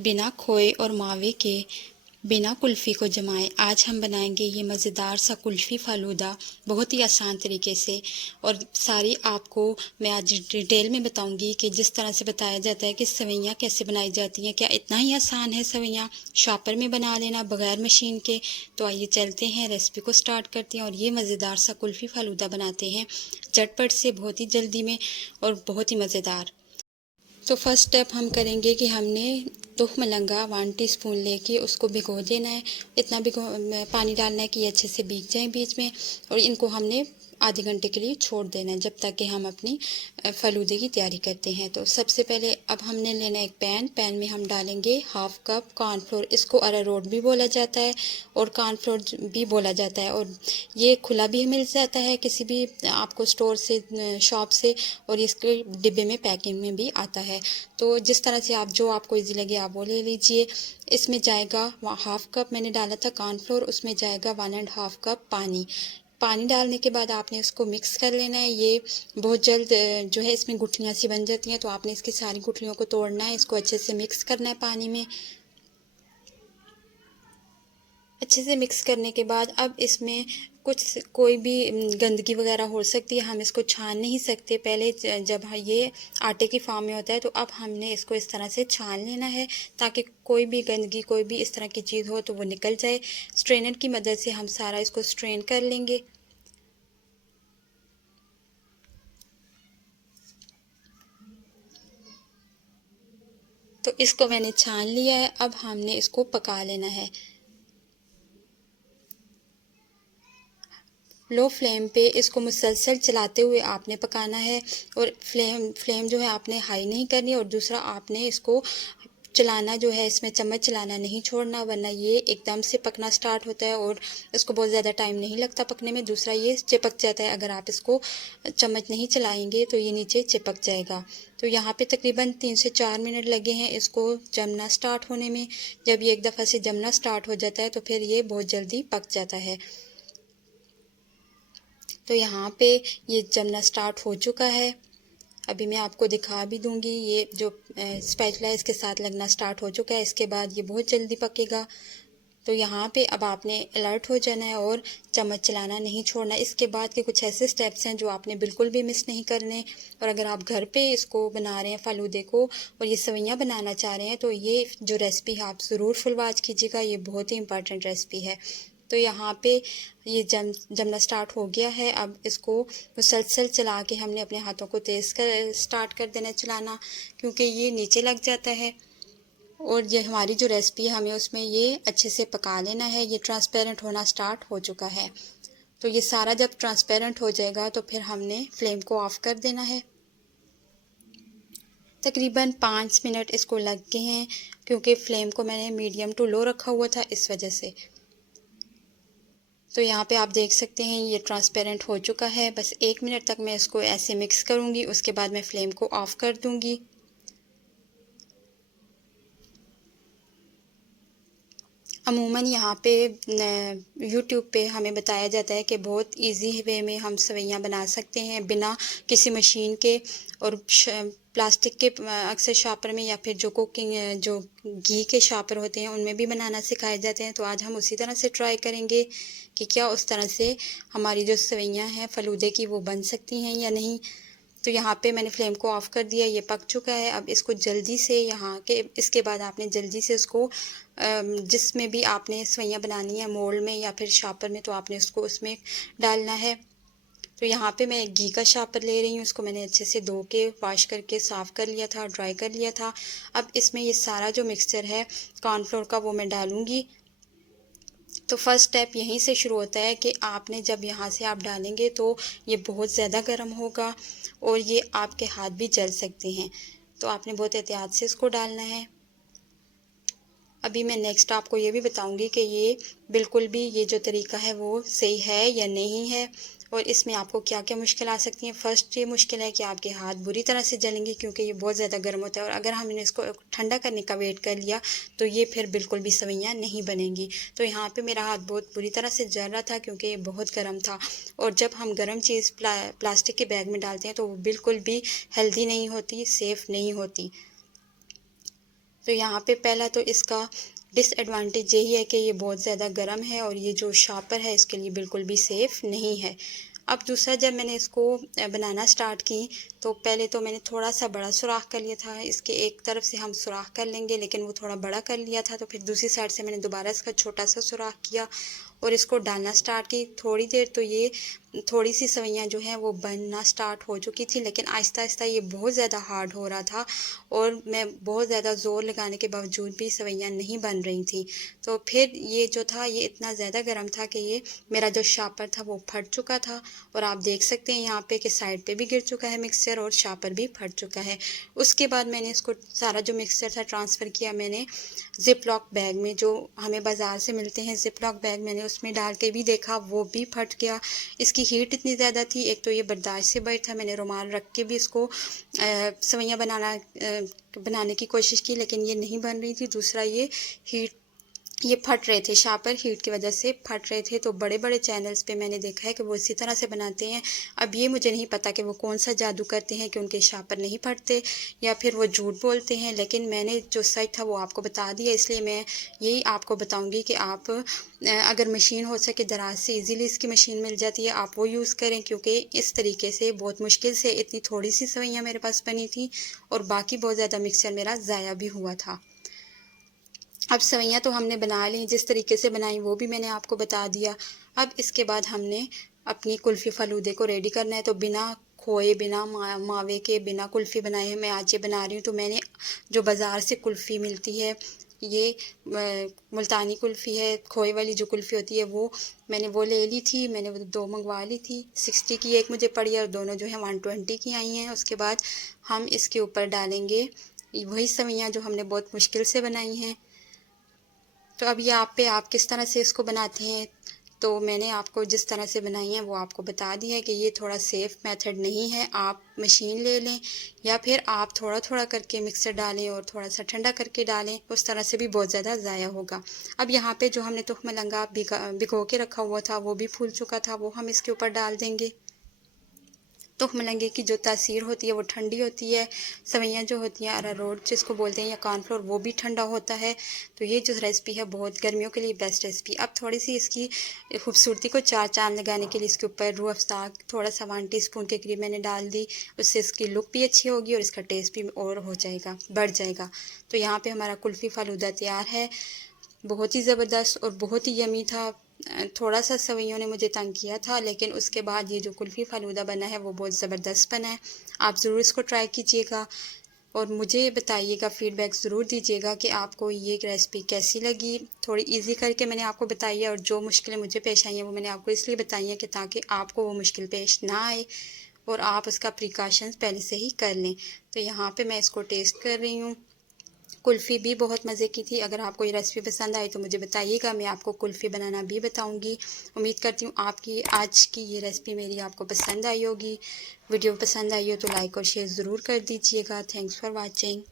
बिना खोए और मावे के बिना कुल्फ़ी को जमाए आज हम बनाएंगे ये मज़ेदार सा कुल्फ़ी फ़ालूदा बहुत ही आसान तरीके से। और सारी आपको मैं आज डिटेल में बताऊंगी कि जिस तरह से बताया जाता है कि सेवइयाँ कैसे बनाई जाती हैं, क्या इतना ही आसान है सेवइयाँ शॉपर में बना लेना बग़ैर मशीन के। तो आइए चलते हैं, रेसिपी को स्टार्ट करते हैं और ये मज़ेदार सा कुल्फ़ी फ़ालूदा बनाते हैं झटपट से, बहुत ही जल्दी में और बहुत ही मज़ेदार। तो फर्स्ट स्टेप हम करेंगे कि हमने तुख मलंगा 1 टीस्पून लेके उसको भिगो देना है। इतना पानी डालना है कि ये अच्छे से भीग जाए बीच में, और इनको हमने आधे घंटे के लिए छोड़ देना है जब तक कि हम अपनी फलूदे की तैयारी करते हैं। तो सबसे पहले अब हमने लेना है एक पैन में हम डालेंगे हाफ कप कॉर्नफ्लोर। इसको अरारोट भी बोला जाता है और कॉर्नफ्लोर भी बोला जाता है, और ये खुला भी मिल जाता है किसी भी आपको स्टोर से, शॉप से, और इसके डिब्बे में पैकिंग में भी आता है। तो जिस तरह से आप, जो आपको इजी लगे आप वो ले लीजिए। इसमें जाएगा हाफ कप मैंने डाला था कॉर्नफ्लोर, उसमें जाएगा 1.5 कप पानी। पानी डालने के बाद आपने इसको मिक्स कर लेना है। ये बहुत जल्द जो है इसमें गुठलियाँ सी बन जाती हैं, तो आपने इसकी सारी गुठलियों को तोड़ना है। इसको अच्छे से मिक्स करना है पानी में। अच्छे से मिक्स करने के बाद अब इसमें कोई भी गंदगी वगैरह हो सकती है, हम इसको छान नहीं सकते। पहले जब ये आटे की फॉर्म में होता है तो अब हमने इसको इस तरह से छान लेना है ताकि कोई भी गंदगी, कोई भी इस तरह की चीज़ हो तो वो निकल जाए। स्ट्रेनर की मदद से हम सारा इसको स्ट्रेन कर लेंगे। तो इसको मैंने छान लिया है, अब हमने इसको पका लेना है। लो फ्लेम पे इसको मुसलसल चलाते हुए आपने पकाना है, और फ्लेम जो है आपने हाई नहीं करनी, और दूसरा आपने इसको चलाना जो है, इसमें चम्मच चलाना नहीं छोड़ना, वरना ये एकदम से पकना स्टार्ट होता है और इसको बहुत ज़्यादा टाइम नहीं लगता पकने में। दूसरा ये चिपक जाता है, अगर आप इसको चम्मच नहीं चलाएंगे तो ये नीचे चिपक जाएगा। तो यहाँ पे तकरीबन 3 से 4 मिनट लगे हैं इसको जमना स्टार्ट होने में। जब ये एक दफ़ा से जमना स्टार्ट हो जाता है तो फिर ये बहुत जल्दी पक जाता है। तो यहाँ पे ये जमना स्टार्ट हो चुका है। अभी मैं आपको दिखा भी दूंगी, ये जो स्पैचुला है इसके साथ लगना स्टार्ट हो चुका है। इसके बाद ये बहुत जल्दी पकेगा। तो यहाँ पे अब आपने अलर्ट हो जाना है और चम्मच चलाना नहीं छोड़ना। इसके बाद के कुछ ऐसे स्टेप्स हैं जो आपने बिल्कुल भी मिस नहीं करने। और अगर आप घर पे इसको बना रहे हैं फालूदे को, और ये सेवइयाँ बनाना चाह रहे हैं, तो ये जो रेसिपी है आप ज़रूर फुल वॉच कीजिएगा, ये बहुत ही इंपॉर्टेंट रेसिपी है। तो यहाँ पे ये जमना स्टार्ट हो गया है। अब इसको मुसलसल चला के हमने अपने हाथों को तेज़ कर स्टार्ट कर देना चलाना, क्योंकि ये नीचे लग जाता है। और ये हमारी जो रेसिपी है हमें उसमें ये अच्छे से पका लेना है। ये ट्रांसपेरेंट होना स्टार्ट हो चुका है। तो ये सारा जब ट्रांसपेरेंट हो जाएगा तो फिर हमने फ्लेम को ऑफ़ कर देना है। तकरीबन 5 मिनट इसको लग गए हैं, क्योंकि फ्लेम को मैंने मीडियम टू लो रखा हुआ था इस वजह से। तो यहाँ पे आप देख सकते हैं ये ट्रांसपेरेंट हो चुका है। बस 1 मिनट तक मैं इसको ऐसे मिक्स करूँगी, उसके बाद मैं फ्लेम को ऑफ़ कर दूँगी। अमूमन यहाँ पे यूट्यूब पे हमें बताया जाता है कि बहुत इजी वे में हम सेवइयाँ बना सकते हैं बिना किसी मशीन के, और प्लास्टिक के अक्सर शॉपर में या फिर जो कुकिंग जो घी के शॉपर होते हैं उनमें भी बनाना सिखाए जाते हैं। तो आज हम उसी तरह से ट्राई करेंगे कि क्या उस तरह से हमारी जो सेवइयाँ हैं फलूदे की वो बन सकती हैं या नहीं। तो यहाँ पे मैंने फ्लेम को ऑफ़ कर दिया, ये पक चुका है। अब इसको जल्दी से यहाँ के इसके बाद आपने जल्दी से उसको जिसमें भी आपने सेवइयाँ बनानी है, मोल्ड में या फिर शॉपर में, तो आपने उसको उसमें डालना है। तो यहाँ पे मैं एक घी का शॉपर ले रही हूँ, उसको मैंने अच्छे से धो के वॉश करके साफ़ कर लिया था, ड्राई कर लिया था। अब इसमें ये सारा जो मिक्सचर है कॉर्नफ्लोर का वो मैं डालूँगी। तो फर्स्ट स्टेप यहीं से शुरू होता है कि आपने जब यहाँ से आप डालेंगे तो ये बहुत ज़्यादा गर्म होगा और ये आपके हाथ भी जल सकते हैं, तो आपने बहुत एहतियात से इसको डालना है। अभी मैं नेक्स्ट आपको ये भी बताऊंगी कि ये बिल्कुल भी ये जो तरीका है वो सही है या नहीं है, और इसमें आपको क्या क्या मुश्किल आ सकती हैं। फ़र्स्ट ये मुश्किल है कि आपके हाथ बुरी तरह से जलेंगे, क्योंकि ये बहुत ज़्यादा गर्म होता है, और अगर हमने इसको ठंडा करने का वेट कर लिया तो ये फिर बिल्कुल भी सेवइयाँ नहीं बनेंगी। तो यहाँ पे मेरा हाथ बहुत बुरी तरह से जल रहा था क्योंकि ये बहुत गर्म था, और जब हम गर्म चीज़ प्लास्टिक के बैग में डालते हैं तो वो बिल्कुल भी हेल्दी नहीं होती, सेफ़ नहीं होती। तो यहाँ पे पहला तो इसका डिसएडवांटेज यही है कि ये बहुत ज़्यादा गर्म है और ये जो शापर है इसके लिए बिल्कुल भी सेफ़ नहीं है। अब दूसरा, जब मैंने इसको बनाना स्टार्ट की तो पहले तो मैंने थोड़ा सा बड़ा सुराख कर लिया था। इसके एक तरफ से हम सुराख कर लेंगे, लेकिन वो थोड़ा बड़ा कर लिया था, तो फिर दूसरी साइड से मैंने दोबारा इसका छोटा सा सुराख किया और इसको डालना स्टार्ट की। थोड़ी देर तो ये थोड़ी सी सवैयाँ जो हैं वो बनना स्टार्ट हो चुकी थी, लेकिन आहिस्ता आहिस्ता ये बहुत ज़्यादा हार्ड हो रहा था और मैं बहुत ज़्यादा ज़ोर लगाने के बावजूद भी सवैयाँ नहीं बन रही थी। तो फिर ये जो था ये इतना ज़्यादा गर्म था कि ये मेरा जो शापर था वो फट चुका था और आप देख सकते हैं यहाँ पे कि साइड पे भी गिर चुका है मिक्सचर और शापर भी फट चुका है। उसके बाद मैंने इसको सारा जो मिक्सचर था ट्रांसफ़र किया मैंने ज़िप लॉक बैग में, जो हमें बाज़ार से मिलते हैं ज़िप लॉक बैग, मैंने उसमें डाल के भी देखा वो भी फट गया। इसकी हीट इतनी ज़्यादा थी, एक तो ये बर्दाश्त से बाहर था। मैंने रुमाल रख के भी इसको सवैयाँ बनाने की कोशिश की, लेकिन ये नहीं बन रही थी। दूसरा ये फट रहे थे, शापर हीट की वजह से फट रहे थे। तो बड़े बड़े चैनल्स पे मैंने देखा है कि वो इसी तरह से बनाते हैं। अब ये मुझे नहीं पता कि वो कौन सा जादू करते हैं कि उनके शापर नहीं फटते या फिर वो झूठ बोलते हैं, लेकिन मैंने जो सच था वो आपको बता दिया। इसलिए मैं यही आपको बताऊंगी कि आप अगर मशीन हो सके दराज से इजीली इसकी मशीन मिल जाती है आप वो यूज़ करें, क्योंकि इस तरीके से बहुत मुश्किल से इतनी थोड़ी सी सवैयाँ मेरे पास बनी थी और बाकी बहुत ज़्यादा मिक्सचर मेरा ज़ाया भी हुआ था। अब सवैयाँ तो हमने बना ली, जिस तरीके से बनाई वो भी मैंने आपको बता दिया। अब इसके बाद हमने अपनी कुल्फ़ी फ़ालूदे को रेडी करना है। तो बिना खोए, बिना मावे के, बिना कुल्फ़ी बनाए मैं आज ये बना रही हूँ। तो मैंने जो बाज़ार से कुल्फ़ी मिलती है, ये मुल्तानी कुल्फ़ी है, खोए वाली जो कुल्फ़ी होती है मैंने वो ले ली थी। मैंने वो 2 मंगवा ली थी। 60 की एक मुझे पड़ी और दोनों जो है 120 की आई हैं। उसके बाद हम इसके ऊपर डालेंगे वही सवैयाँ जो हमने बहुत मुश्किल से बनाई हैं। तो अब ये आप किस तरह से इसको बनाते हैं, तो मैंने आपको जिस तरह से बनाई है वो आपको बता दिया है कि ये थोड़ा सेफ़ मेथड नहीं है। आप मशीन ले लें या फिर आप थोड़ा थोड़ा करके मिक्सर डालें और थोड़ा सा ठंडा करके डालें, उस तरह से भी बहुत ज़्यादा ज़ाया होगा। अब यहाँ पे जो हमने तुख मलंगा भिगो के रखा हुआ था वो भी फूल चुका था, वो हम इसके ऊपर डाल देंगे। तुख मलंगे की जो तासीर होती है वो ठंडी होती है। सवैयाँ जो होती हैं अरारोट जिसको बोलते हैं या कॉर्नफ्लोर, वो भी ठंडा होता है। तो ये जो रेसिपी है बहुत गर्मियों के लिए बेस्ट रेसिपी। अब थोड़ी सी इसकी खूबसूरती को चार चांद लगाने के लिए इसके ऊपर रूह अफ़ज़ा थोड़ा सा 1 टीस्पून के करीब मैंने डाल दी। उससे इसकी लुक भी अच्छी होगी और इसका टेस्ट भी और हो जाएगा, बढ़ जाएगा। तो यहाँ पे हमारा कुल्फ़ी फ़ालूदा तैयार है। बहुत ही ज़बरदस्त और बहुत ही यमी था। थोड़ा सा सवैयों ने मुझे तंग किया था, लेकिन उसके बाद ये जो कुल्फ़ी फ़ालूदा बना है वो बहुत ज़बरदस्त बना है। आप ज़रूर इसको ट्राई कीजिएगा और मुझे बताइएगा, फ़ीडबैक ज़रूर दीजिएगा कि आपको ये रेसिपी कैसी लगी। थोड़ी इजी करके मैंने आपको बताई है और जो मुश्किलें मुझे पेश आई हैं वो मैंने आपको इसलिए बताई हैं कि ताकि आपको वो मुश्किल पेश ना आए और आप उसका प्रिकॉशंस पहले से ही कर लें। तो यहाँ पे मैं इसको टेस्ट कर रही हूँ। कुल्फ़ी भी बहुत मज़े की थी। अगर आपको ये रेसिपी पसंद आई तो मुझे बताइएगा, मैं आपको कुल्फ़ी बनाना भी बताऊंगी। उम्मीद करती हूँ आपकी आज की ये रेसिपी मेरी आपको पसंद आई होगी। वीडियो पसंद आई हो तो लाइक और शेयर ज़रूर कर दीजिएगा। Thanks for watching.